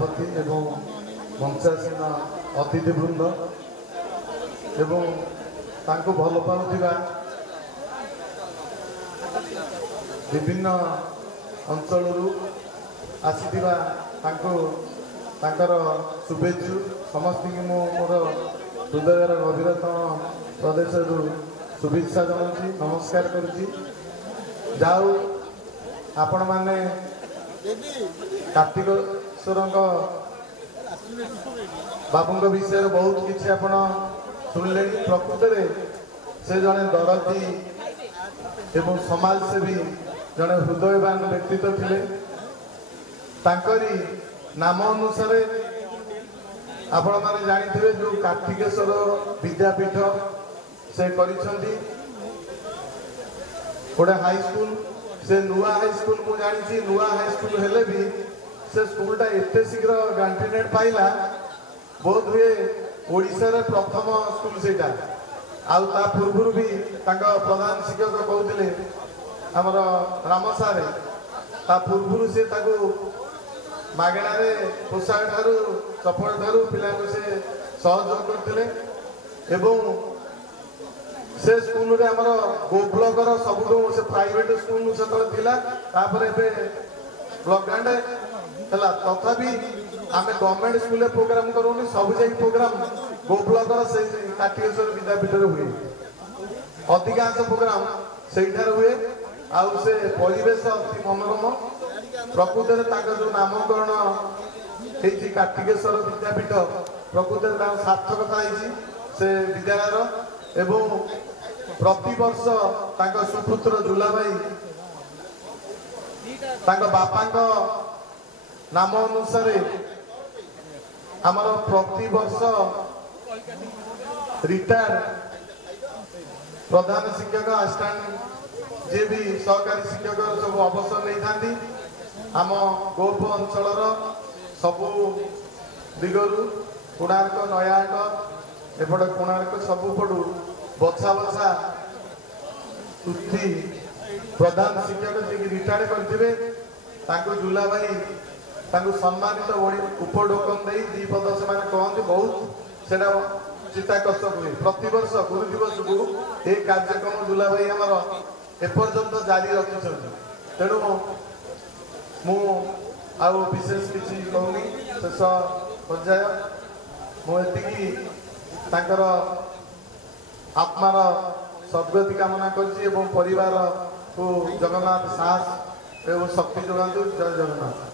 सभापति एवं मंचासीन अतिथिवृंद एवं तांको भल पाउथिबा विभिन्न अंचल आसीथिबा तांकर शुभेच्छु समस्त मोर हृदयर गभीरतम प्रदेश शुभेच्छा जनाऊँ नमस्कार करुच्ची जाऊ आपण मैंने कार्तिकेश्वर बाबू विषय बहुत किसी आपण शुणिले प्रकृत में से जड़े दरदी एवं समाजसेवी जड़े हृदयवान व्यक्तित्व थिले तांकरी नाम अनुसार आपण मैंने जानी जो कार्तिकेश्वर विद्यापीठ से करिसेंती गोटे हाईस्कूल से नुआ हाईस्कूल मु जानी नुआ हाईस्कूल हेले भी से स्कूलटा एते शीघ्र ग्रांटिनेट पाइला बहुत हुए ओडिशा प्रथम स्कूल सेटा आउ ता पूर्व भी प्रधान शिक्षक कहते आमर राम सारे ता पूर्व से मागणार पोशाक ठारू चपल ठारू पिला से सहयोग करते से स्कूल रे हमर गोब्लॉकर सबुठो से प्राइवेट स्कूल से ब्लॉक ग्रांड है तथापि आम गवर्नमेंट स्कूल प्रोग्राम करूनी सब जाई प्रोग्राम गोब्लॉकर से कार्तिकेश्वर विद्यापीठ हुए अधिकांश प्रोग्राम से हुए आउ से परिवेश अति मनोरम प्रकृत में जो नामकरण होती कार्तिकेश्वर विद्यापीठ प्रकृत में सार्थकता से विद्यालय एवं प्रतिवर्ष सुपुत्र दुलाभाई बापा नाम अनुसार आमर प्रतिवर्ष रिटायर प्रधान शिक्षक असिस्टेंट जे भी सहकारी शिक्षक सब अवसर नहीं था आम गोप अंचल सबू दिगरु कोणार्क नयागढ़ एपटे कोणार्क सबुपटू बछा बछा प्रधान शिक्षक जी रिटायर करते दुलाभाई सम्मानित उपडोकन दे दी पद से कहते बहुत से चित्ताकर्षक हुए प्रतिवर्ष गुरु दिवस को यह कार्यक्रम दुलाभाई आमर एपर्यंत जारी रखिंट तेणु मु विशेष किसी कहूनी शेष पर्याय मुझे आत्मार सद्गति कामना कर परिवार को जगन्नाथ साहस एवं शक्ति जोगातु जय जगन्नाथ।